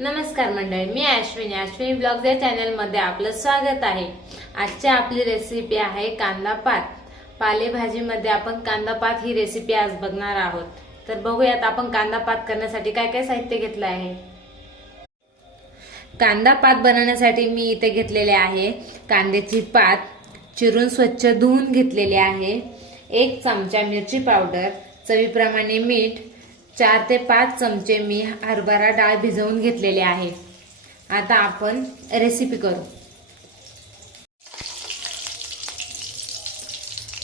नमस्कार मंडळी, मी अश्विनी ब्लॉग्स या चॅनल मध्ये आपलं स्वागत आहे। आजची आपली रेसिपी आहे कांदा पात। पालेभाजीमध्ये आपण कांदा पात ही रेसिपी आज बघणार आहोत। तर बघूयात आपण कांदा पात करण्यासाठी काय काय साहित्य घेतलं आहे। कांदा पात बनवण्यासाठी मी इथे घेतलेले आहे कांद्याची पात चिरून स्वच्छ धुवून घेतलेले आहे, 1 चमचा मिरची पावडर, चवीप्रमाणे मीठ, 4 ते 5 चमचे मी हरभरा डाळ भिजवून घेतलेले आहे। आता आपण रेसिपी करू।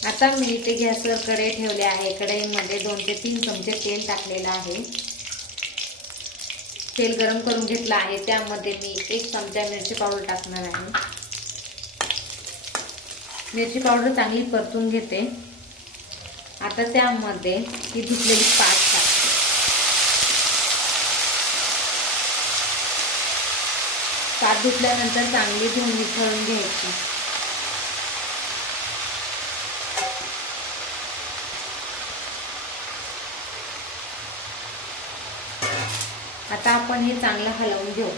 आता मी इथे गॅसवर कढई ठेवली आहे। कढईमध्ये 2 ते 3 चमचे तेल टाकलेलं आहे। तेल गरम करून घेतलं आहे, त्यामध्ये मी 1 चमचा मिरची पावडर टाकणार आहे। मिरची पावडर चांगली परतून घेते। आता त्यामध्ये ही धुतलेली पात टाकते। पात धुतल्यानंतर चांगली धुवून निथळून घ्यायची। आता आपण हे चांगलं हलवून घेऊ।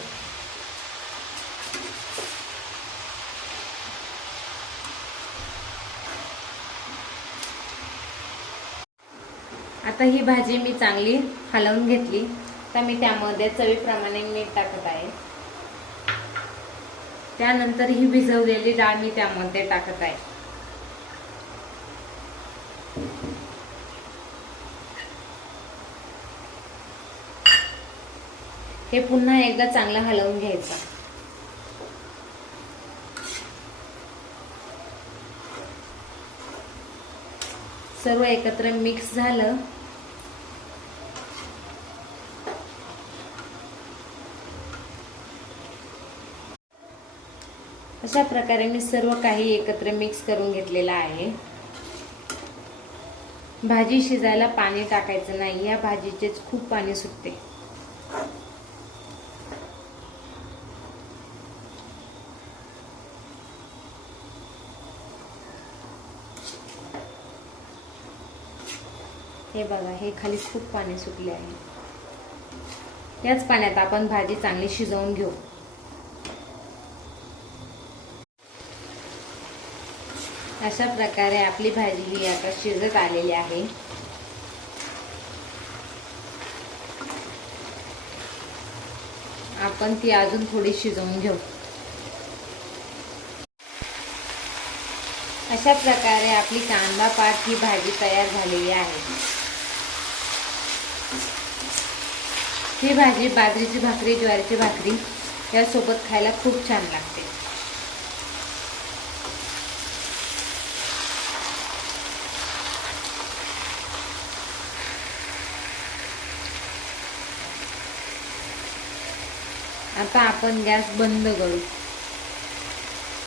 आता ही भाजी मी चांगली हलवून घेतली, तर मी त्यामध्ये चवीप्रमाणे मीठ टाकत आहे। त्यानंतर ही भिजवलेली डाळ मी त्यामध्ये टाकत आहे। हे पुन्हा एकदा चांगलं हलवून घ्यायचं। सर्व एकत्र मिक्स झालं अशा प्रकारे मी सर्व काही एकत्र मिक्स करून घेतलेला आहे। भाजी शिजायला पाणी टाकायचं नाही, या भाजीचेच खूप पाणी सुटते। हे बघा, हे खाली खूप पाणी सुटले आहे। याच पाण्यात आपण भाजी चांगली शिजवून घेऊ। अशा प्रकारे आपली भाजी ही आता शिजत आलेली आहे। आपण ती अजून थोडी शिजवून घेऊ। अशा प्रकारे आपली कांदा पात ही भाजी तयार झालेली आहे। ही भाजी बाजरीची भाकरी, ज्वारीची भाकरी यासोबत खायला खूप छान लागते। आता आपण गॅस बंद करू।